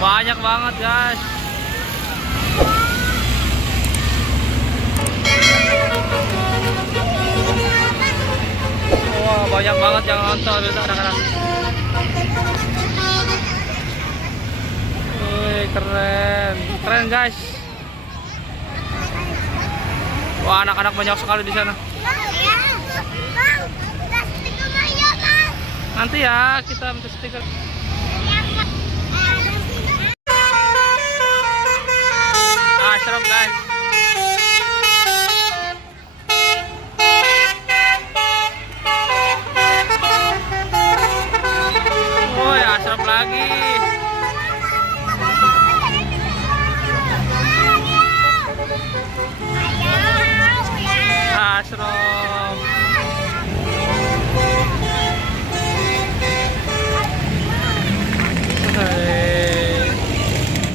Banyak banget guys. Wah, banyak banget yang nonton itu anak-anak. Wih, keren. Keren guys. Wah, anak-anak banyak sekali di sana. Nanti ya kita minta stiker. Asrama guys. Woi, asrama lagi.